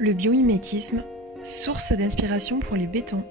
Le biomimétisme, source d'inspiration pour les bétons.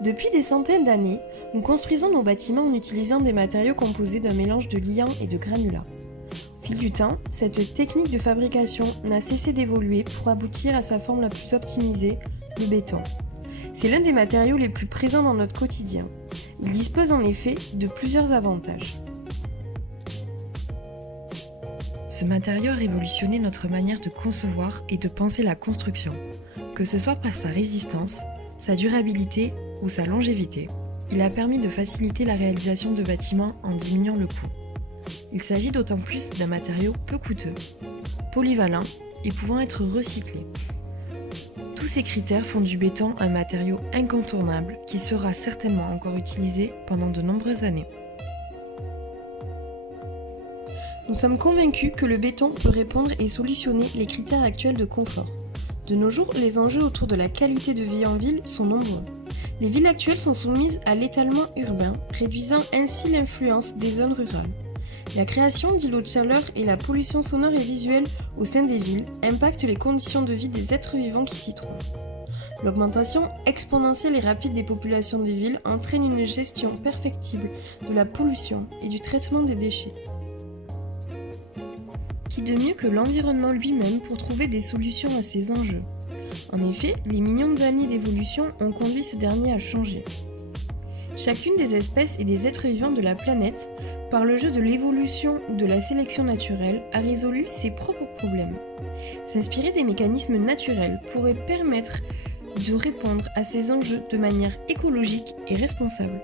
Depuis des centaines d'années, nous construisons nos bâtiments en utilisant des matériaux composés d'un mélange de liants et de granulats. Au fil du temps, cette technique de fabrication n'a cessé d'évoluer pour aboutir à sa forme la plus optimisée, le béton. C'est l'un des matériaux les plus présents dans notre quotidien. Il dispose en effet de plusieurs avantages. Ce matériau a révolutionné notre manière de concevoir et de penser la construction, que ce soit par sa résistance, sa durabilité ou sa longévité. Il a permis de faciliter la réalisation de bâtiments en diminuant le coût. Il s'agit d'autant plus d'un matériau peu coûteux, polyvalent et pouvant être recyclé. Tous ces critères font du béton un matériau incontournable qui sera certainement encore utilisé pendant de nombreuses années. Nous sommes convaincus que le béton peut répondre et solutionner les critères actuels de confort. De nos jours, les enjeux autour de la qualité de vie en ville sont nombreux. Les villes actuelles sont soumises à l'étalement urbain, réduisant ainsi l'influence des zones rurales. La création d'îlots de chaleur et la pollution sonore et visuelle au sein des villes impactent les conditions de vie des êtres vivants qui s'y trouvent. L'augmentation exponentielle et rapide des populations des villes entraîne une gestion perfectible de la pollution et du traitement des déchets. Qui de mieux que l'environnement lui-même pour trouver des solutions à ces enjeux? En effet, les millions d'années d'évolution ont conduit ce dernier à changer. Chacune des espèces et des êtres vivants de la planète, par le jeu de l'évolution ou de la sélection naturelle, a résolu ses propres problèmes. S'inspirer des mécanismes naturels pourrait permettre de répondre à ces enjeux de manière écologique et responsable.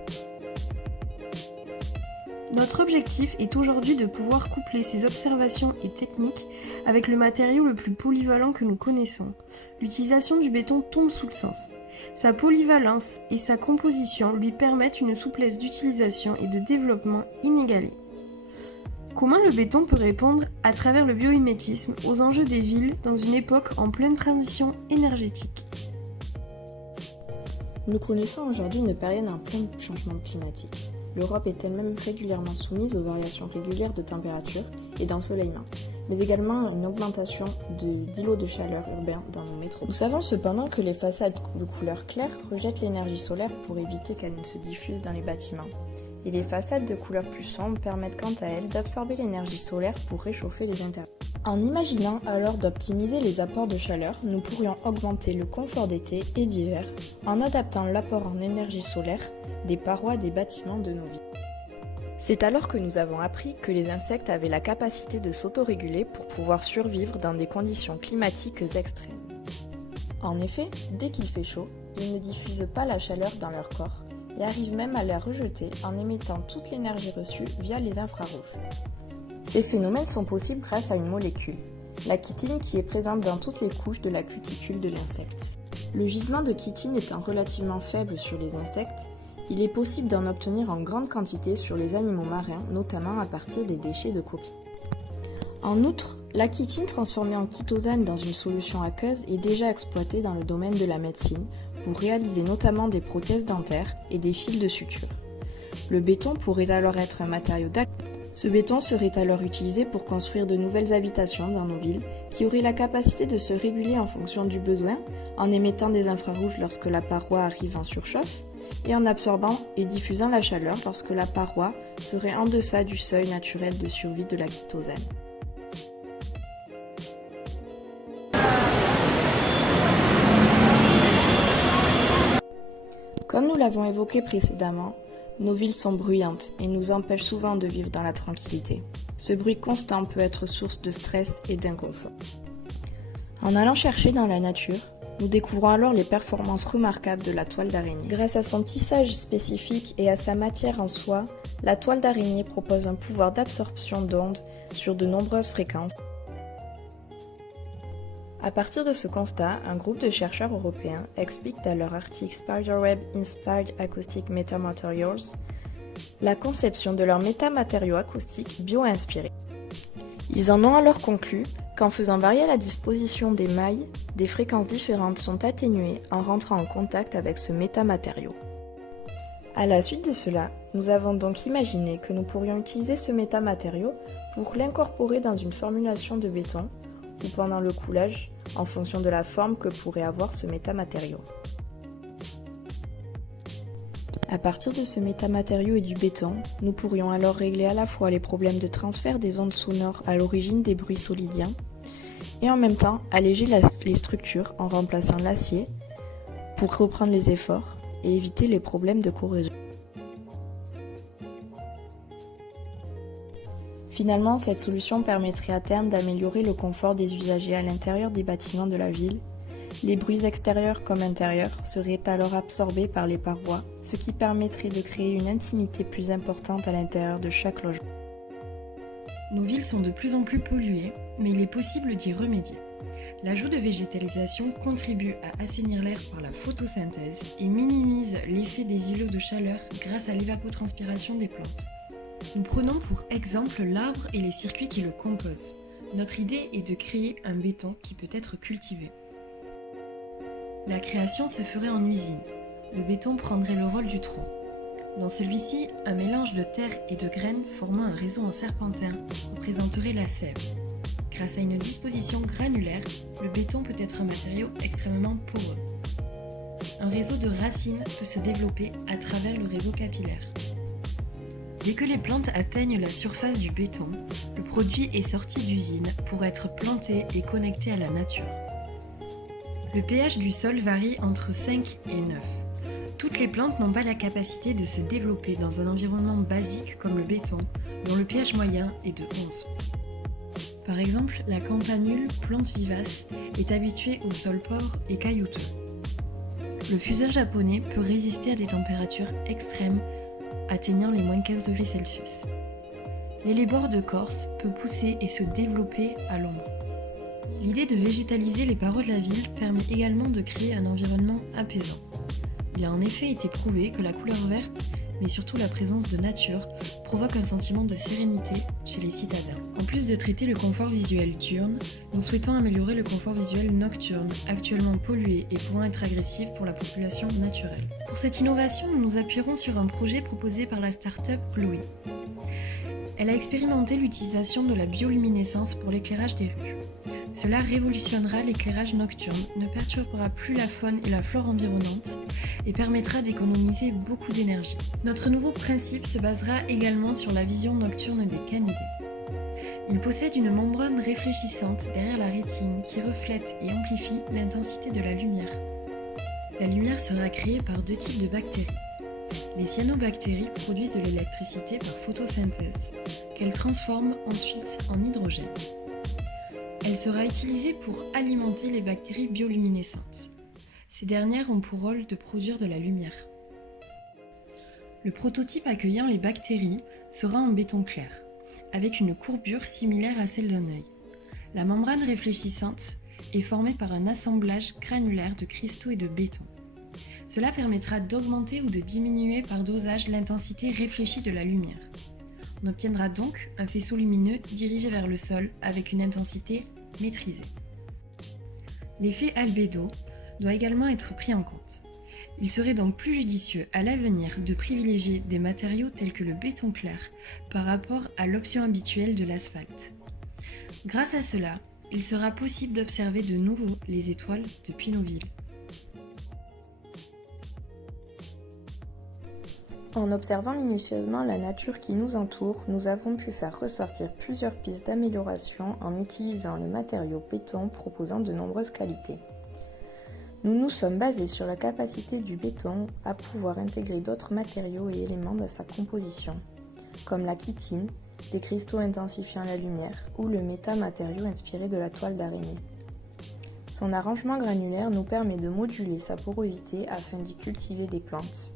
Notre objectif est aujourd'hui de pouvoir coupler ces observations et techniques avec le matériau le plus polyvalent que nous connaissons. L'utilisation du béton tombe sous le sens. Sa polyvalence et sa composition lui permettent une souplesse d'utilisation et de développement inégalée. Comment le béton peut répondre à travers le biomimétisme aux enjeux des villes dans une époque en pleine transition énergétique? Nous connaissons aujourd'hui une période en plein changement climatique. L'Europe est elle-même régulièrement soumise aux variations régulières de température et d'ensoleillement, mais également une augmentation d'îlots de chaleur urbains dans nos métros. Nous savons cependant que les façades de couleur claire rejettent l'énergie solaire pour éviter qu'elle ne se diffuse dans les bâtiments. Et les façades de couleur plus sombre permettent quant à elles d'absorber l'énergie solaire pour réchauffer les intérieurs. En imaginant alors d'optimiser les apports de chaleur, nous pourrions augmenter le confort d'été et d'hiver en adaptant l'apport en énergie solaire des parois des bâtiments de nos villes. C'est alors que nous avons appris que les insectes avaient la capacité de s'autoréguler pour pouvoir survivre dans des conditions climatiques extrêmes. En effet, dès qu'il fait chaud, ils ne diffusent pas la chaleur dans leur corps et arrivent même à la rejeter en émettant toute l'énergie reçue via les infrarouges. Ces phénomènes sont possibles grâce à une molécule, la chitine, qui est présente dans toutes les couches de la cuticule de l'insecte. Le gisement de chitine étant relativement faible sur les insectes, il est possible d'en obtenir en grande quantité sur les animaux marins, notamment à partir des déchets de coquilles. En outre, la chitine transformée en chitosane dans une solution aqueuse est déjà exploitée dans le domaine de la médecine pour réaliser notamment des prothèses dentaires et des fils de suture. Le béton pourrait alors être un matériau d'accueil. Ce béton serait alors utilisé pour construire de nouvelles habitations dans nos villes qui auraient la capacité de se réguler en fonction du besoin, en émettant des infrarouges lorsque la paroi arrive en surchauffe et en absorbant et diffusant la chaleur lorsque la paroi serait en deçà du seuil naturel de survie de la chitosane. Comme nous l'avons évoqué précédemment, nos villes sont bruyantes et nous empêchent souvent de vivre dans la tranquillité. Ce bruit constant peut être source de stress et d'inconfort. En allant chercher dans la nature, nous découvrons alors les performances remarquables de la toile d'araignée. Grâce à son tissage spécifique et à sa matière en soie, la toile d'araignée propose un pouvoir d'absorption d'ondes sur de nombreuses fréquences. À partir de ce constat, un groupe de chercheurs européens explique dans leur article Spiderweb Inspired Acoustic Metamaterials la conception de leurs métamatériaux acoustiques bio-inspirés. Ils en ont alors conclu qu'en faisant varier la disposition des mailles, des fréquences différentes sont atténuées en rentrant en contact avec ce métamatériau. À la suite de cela, nous avons donc imaginé que nous pourrions utiliser ce métamatériau pour l'incorporer dans une formulation de béton ou pendant le coulage, en fonction de la forme que pourrait avoir ce métamatériau. À partir de ce métamatériau et du béton, nous pourrions alors régler à la fois les problèmes de transfert des ondes sonores à l'origine des bruits solidiens, et en même temps alléger les structures en remplaçant l'acier pour reprendre les efforts et éviter les problèmes de corrosion. Finalement, cette solution permettrait à terme d'améliorer le confort des usagers à l'intérieur des bâtiments de la ville. Les bruits extérieurs comme intérieurs seraient alors absorbés par les parois, ce qui permettrait de créer une intimité plus importante à l'intérieur de chaque logement. Nos villes sont de plus en plus polluées, mais il est possible d'y remédier. L'ajout de végétalisation contribue à assainir l'air par la photosynthèse et minimise l'effet des îlots de chaleur grâce à l'évapotranspiration des plantes. Nous prenons pour exemple l'arbre et les circuits qui le composent. Notre idée est de créer un béton qui peut être cultivé. La création se ferait en usine. Le béton prendrait le rôle du tronc. Dans celui-ci, un mélange de terre et de graines formant un réseau en serpentin représenterait la sève. Grâce à une disposition granulaire, le béton peut être un matériau extrêmement poreux. Un réseau de racines peut se développer à travers le réseau capillaire. Dès que les plantes atteignent la surface du béton, le produit est sorti d'usine pour être planté et connecté à la nature. Le pH du sol varie entre 5 et 9. Toutes les plantes n'ont pas la capacité de se développer dans un environnement basique comme le béton, dont le pH moyen est de 11. Par exemple, la campanule, plante vivace, est habituée au sol pauvre et caillouteux. Le fusain japonais peut résister à des températures extrêmes atteignant les moins 15 degrés Celsius. L'hellebore de Corse peut pousser et se développer à l'ombre. L'idée de végétaliser les parois de la ville permet également de créer un environnement apaisant. Il a en effet été prouvé que la couleur verte, mais surtout la présence de nature, provoque un sentiment de sérénité chez les citadins. En plus de traiter le confort visuel diurne, nous souhaitons améliorer le confort visuel nocturne, actuellement pollué et pouvant être agressif pour la population naturelle. Pour cette innovation, nous nous appuierons sur un projet proposé par la start-up Glowy. Elle a expérimenté l'utilisation de la bioluminescence pour l'éclairage des rues. Cela révolutionnera l'éclairage nocturne, ne perturbera plus la faune et la flore environnante et permettra d'économiser beaucoup d'énergie. Notre nouveau principe se basera également sur la vision nocturne des canidés. Il possède une membrane réfléchissante derrière la rétine qui reflète et amplifie l'intensité de la lumière. La lumière sera créée par deux types de bactéries. Les cyanobactéries produisent de l'électricité par photosynthèse, qu'elles transforment ensuite en hydrogène. Elle sera utilisée pour alimenter les bactéries bioluminescentes. Ces dernières ont pour rôle de produire de la lumière. Le prototype accueillant les bactéries sera en béton clair, avec une courbure similaire à celle d'un œil. La membrane réfléchissante est formée par un assemblage granulaire de cristaux et de béton. Cela permettra d'augmenter ou de diminuer par dosage l'intensité réfléchie de la lumière. On obtiendra donc un faisceau lumineux dirigé vers le sol avec une intensité maîtrisée. L'effet albédo doit également être pris en compte. Il serait donc plus judicieux à l'avenir de privilégier des matériaux tels que le béton clair par rapport à l'option habituelle de l'asphalte. Grâce à cela, il sera possible d'observer de nouveau les étoiles depuis nos villes. En observant minutieusement la nature qui nous entoure, nous avons pu faire ressortir plusieurs pistes d'amélioration en utilisant le matériau béton proposant de nombreuses qualités. Nous nous sommes basés sur la capacité du béton à pouvoir intégrer d'autres matériaux et éléments dans sa composition, comme la chitine, des cristaux intensifiant la lumière ou le métamatériau inspiré de la toile d'araignée. Son arrangement granulaire nous permet de moduler sa porosité afin d'y cultiver des plantes.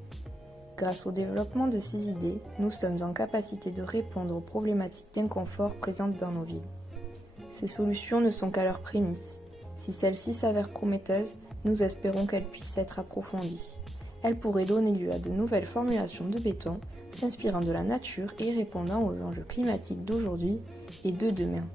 Grâce au développement de ces idées, nous sommes en capacité de répondre aux problématiques d'inconfort présentes dans nos villes. Ces solutions ne sont qu'à leurs prémices. Si celles-ci s'avèrent prometteuses, nous espérons qu'elles puissent être approfondies. Elles pourraient donner lieu à de nouvelles formulations de béton, s'inspirant de la nature et répondant aux enjeux climatiques d'aujourd'hui et de demain.